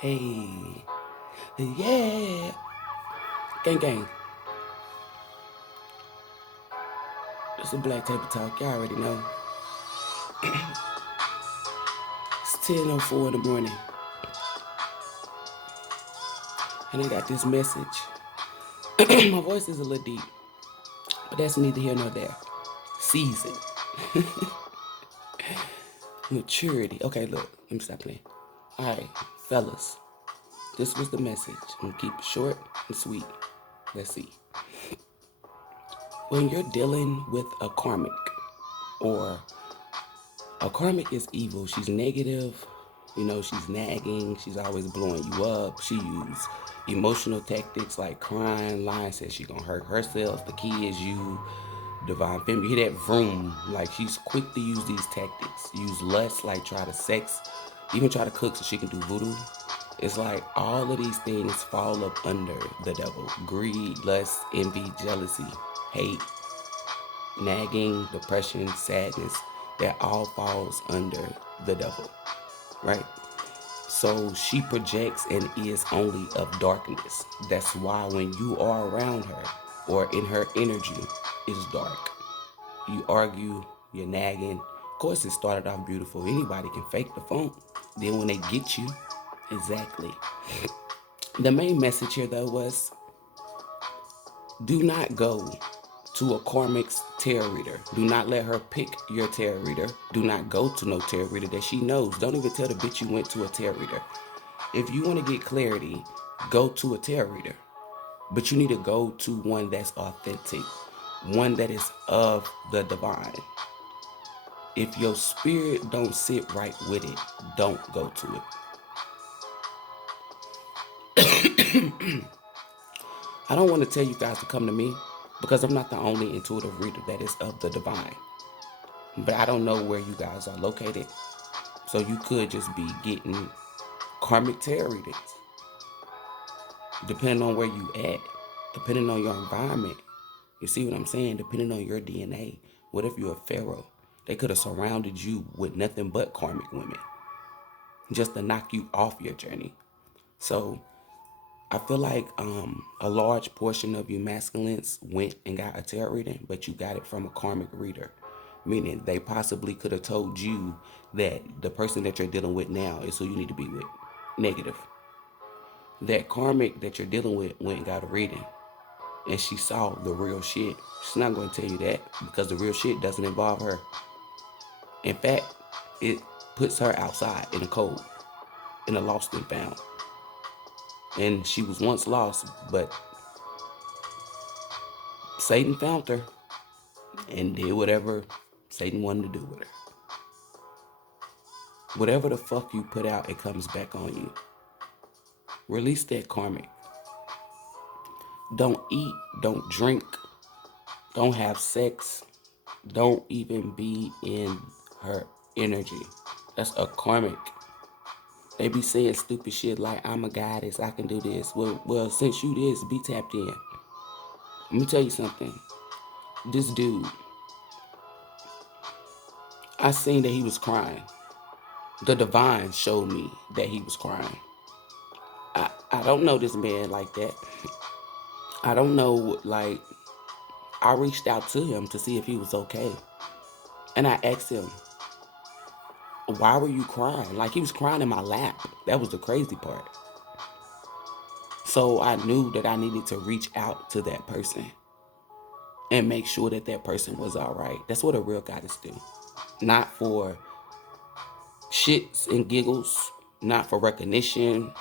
Hey, yeah. Gang, gang. It's a Black Table Talk. Y'all already know. It's 10:04 in the morning. And I got this message. My voice is a little deep, but that's neither here nor there. Season. Maturity. Okay, look. Let me stop playing. Alright, fellas. This was the message. I'm going to keep it short and sweet. Let's see. When you're dealing with a karmic, or a karmic is evil, she's negative, she's nagging, she's always blowing you up, she uses emotional tactics like crying, lying, says she's gonna hurt herself, the kids, you, divine feminine, you hear that vroom, like she's quick to use these tactics, use lust, like try to sex, even try to cook so she can do voodoo. It's like all of these things fall up under the devil. Greed, lust, envy, jealousy, hate, nagging, depression, sadness, that all falls under the devil, right? So she projects and is only of darkness. That's why when you are around her or in her energy, it's dark. You argue, you're nagging. Of course, it started off beautiful. Anybody can fake the funk. Then when they get you, exactly. The main message here, though, was do not go to a karmic's tarot reader. Do not let her pick your tarot reader. Do not go to no tarot reader that she knows. Don't even tell the bitch you went to a tarot reader. If you want to get clarity, go to a tarot reader. But you need to go to one that's authentic, one that is of the divine. If your spirit don't sit right with it, don't go to it. I don't want to tell you guys to come to me because I'm not the only intuitive reader that is of the divine. But I don't know where you guys are located. So you could just be getting karmic tarot readings. Depending on where you at, depending on your environment. You see what I'm saying? Depending on your DNA. What if you're a pharaoh? They could have surrounded you with nothing but karmic women just to knock you off your journey. So I feel like a large portion of you masculines went and got a tarot reading, but you got it from a karmic reader. Meaning they possibly could have told you that the person that you're dealing with now is who you need to be with. Negative. That karmic that you're dealing with went and got a reading. And she saw the real shit. She's not going to tell you that because the real shit doesn't involve her. In fact, it puts her outside in the cold, in a lost and found. And she was once lost, but Satan found her and did whatever Satan wanted to do with her. Whatever the fuck you put out, it comes back on you. Release that karmic. Don't eat, don't drink, don't have sex, don't even be in her energy. That's a karmic. They be saying stupid shit like, I'm a goddess, I can do this. Well, since you this, be tapped in. Let me tell you something. This dude, I seen that he was crying. The divine showed me that he was crying. I don't know this man like that. I don't know, like, I reached out to him to see if he was okay. And I asked him, why were you crying? Like, he was crying in my lap. That was the crazy part. So I knew that I needed to reach out to that person and make sure that that person was all right. That's what a real goddess do. Not for shits and giggles, not for recognition,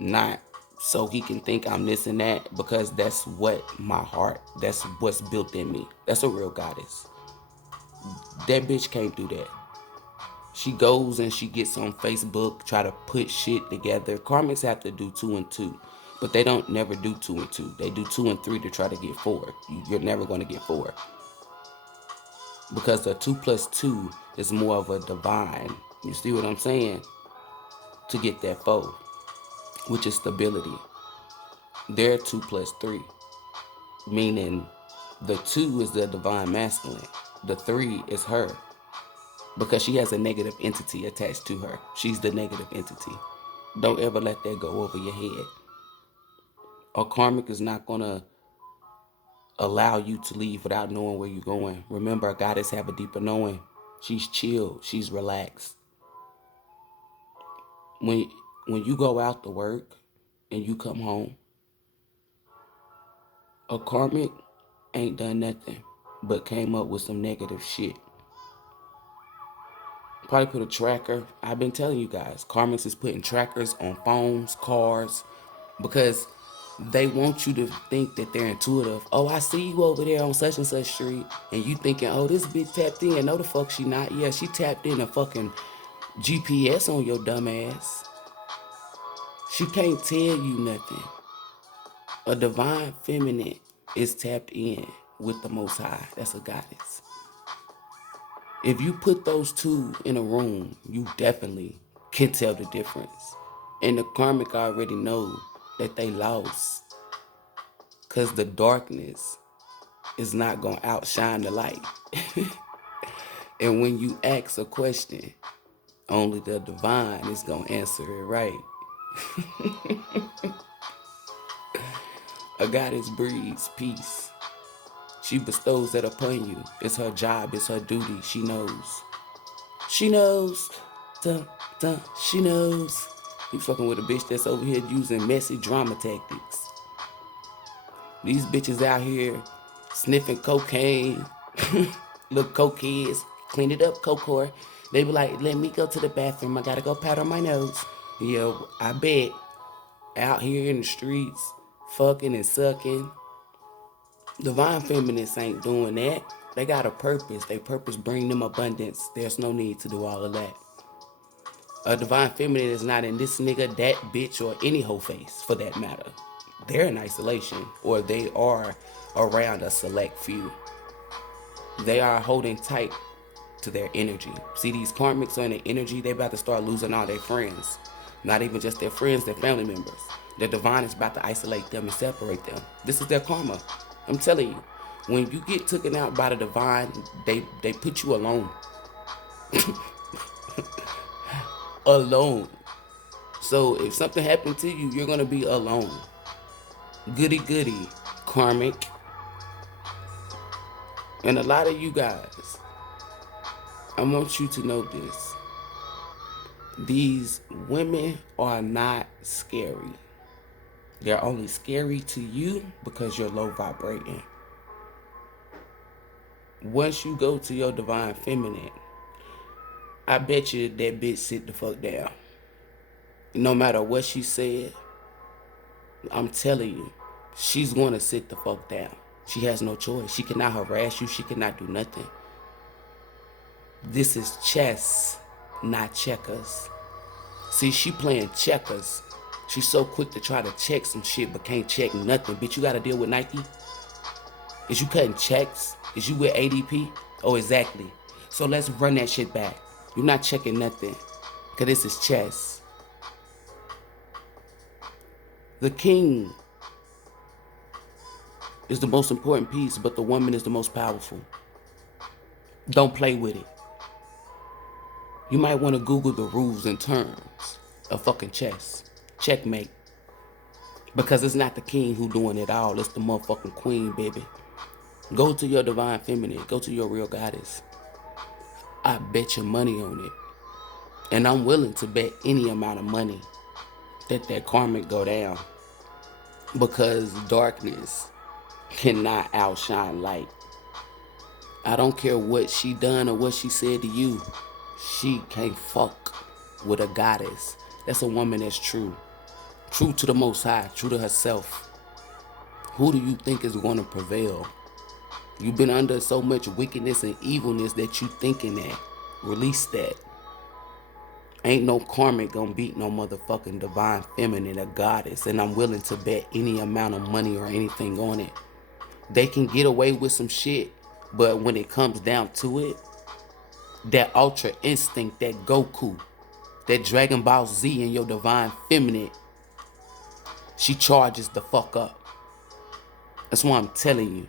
not so he can think I'm this and that, because that's what my heart, that's what's built in me. That's a real goddess. That bitch can't do that. She goes and she gets on Facebook, try to put shit together. Karmics have to do 2 and 2, but they don't never do 2 and 2. They do 2 and 3 to try to get 4. You're never going to get 4. Because the 2 plus 2 is more of a divine. You see what I'm saying? To get that 4, which is stability. They're 2 plus 3, meaning the 2 is the divine masculine. The 3 is her, because she has a negative entity attached to her. She's the negative entity. Don't ever let that go over your head. A karmic is not going to allow you to leave without knowing where you're going. Remember, a goddess have a deeper knowing. She's chilled. She's relaxed. When you go out to work and you come home, a karmic ain't done nothing but came up with some negative shit. Probably put a tracker. I've been telling you guys, karmics is putting trackers on phones, cars, because they want you to think that they're intuitive. Oh, I see you over there on such and such street, and you thinking, oh, this bitch tapped in. No, the fuck she not. Yeah, she tapped in a fucking GPS on your dumb ass. She can't tell you nothing. A divine feminine is tapped in with the Most High. That's a goddess. If you put those two in a room, you definitely can tell the difference. And the karmic already know that they lost, because the darkness is not going to outshine the light. And when you ask a question, only the divine is going to answer it right. A goddess breeds peace. She bestows that upon you. It's her job. It's her duty. She knows. She knows. Dun, dun, she knows. You fucking with a bitch that's over here using messy drama tactics. These bitches out here sniffing cocaine. Little coke kids. Clean it up, coke whore. They be like, let me go to the bathroom. I gotta go powder my nose. Yo, I bet. Out here in the streets, fucking and sucking. Divine feminists ain't doing that. They got a purpose. They purpose bring them abundance. There's no need to do all of that. A divine feminine is not in this nigga, that bitch, or any hoe face for that matter. They're in isolation, or they are around a select few. They are holding tight to their energy. See, these karmics are in their energy. They about to start losing all their friends. Not even just their friends, their family members. The divine is about to isolate them and separate them. This is their karma. I'm telling you, when you get taken out by the divine, they put you alone. Alone. So if something happened to you, you're going to be alone. Goody goody, karmic. And a lot of you guys, I want you to know this. These women are not scary. They're only scary to you because you're low vibrating. Once you go to your divine feminine, I bet you that bitch sit the fuck down. No matter what she said, I'm telling you, she's going to sit the fuck down. She has no choice. She cannot harass you. She cannot do nothing. This is chess, not checkers. See, she playing checkers. She's so quick to try to check some shit, but can't check nothing. Bitch, you got to deal with Nike? Is you cutting checks? Is you with ADP? Oh, exactly. So let's run that shit back. You're not checking nothing, because this is chess. The king is the most important piece, but the woman is the most powerful. Don't play with it. You might want to Google the rules and terms of fucking chess. Checkmate. Because it's not the king who doing it all. It's the motherfucking queen, baby. Go to your divine feminine. Go to your real goddess. I bet your money on it. And I'm willing to bet any amount of money that karmic go down. Because darkness cannot outshine light. I don't care what she done or what she said to you. She can't fuck with a goddess. That's a woman that's true. True to the Most High. True to herself. Who do you think is going to prevail? You've been under so much wickedness and evilness that you thinking that. Release that. Ain't no karmic gonna beat no motherfucking divine feminine, a goddess. And I'm willing to bet any amount of money or anything on it. They can get away with some shit, but when it comes down to it, that ultra instinct, that Goku, that Dragon Ball Z in your divine feminine, she charges the fuck up. That's why I'm telling you.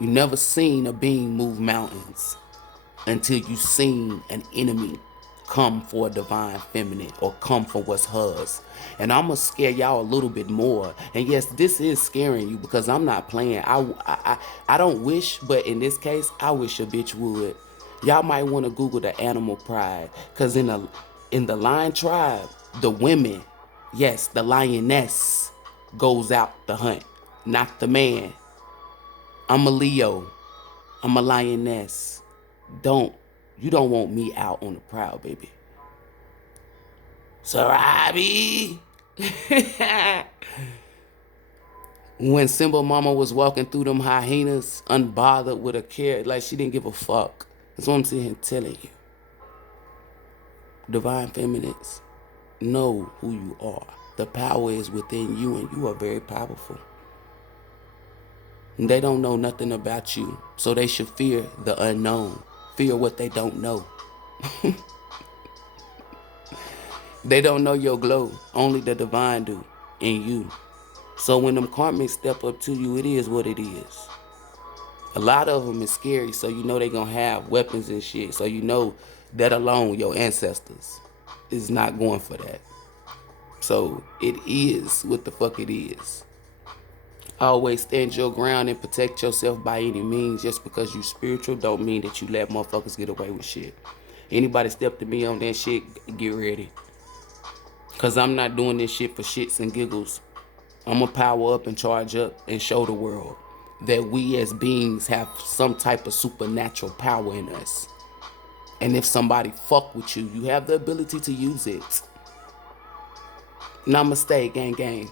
You never seen a being move mountains until you seen an enemy come for a divine feminine or come for what's hers. And I'm gonna scare y'all a little bit more. And yes, this is scaring you because I'm not playing. I don't wish, but in this case, I wish a bitch would. Y'all might want to Google the animal pride, cause in the lion tribe, the women, yes, the lioness goes out to hunt, not the man. I'm a Leo. I'm a lioness. You don't want me out on the prowl, baby. SUBCRIBE. When Simba Mama was walking through them hyenas, unbothered with a care, like she didn't give a fuck. That's what I'm sitting here telling you. Divine feminines, know who you are. The power is within you, and you are very powerful. And they don't know nothing about you, so they should fear the unknown. Fear what they don't know. They don't know your glow. Only the divine do in you. So when them karmics step up to you, it is what it is. A lot of them is scary, so you know they gonna have weapons and shit. So you know that alone, your ancestors is not going for that. So it is what the fuck it is. Always stand your ground and protect yourself by any means. Just because you spiritual don't mean that you let motherfuckers get away with shit. Anybody step to me on that shit, get ready. Cause I'm not doing this shit for shits and giggles. I'm gonna power up and charge up and show the world that we as beings have some type of supernatural power in us. And if somebody fuck with you, you have the ability to use it. Namaste, gang gang.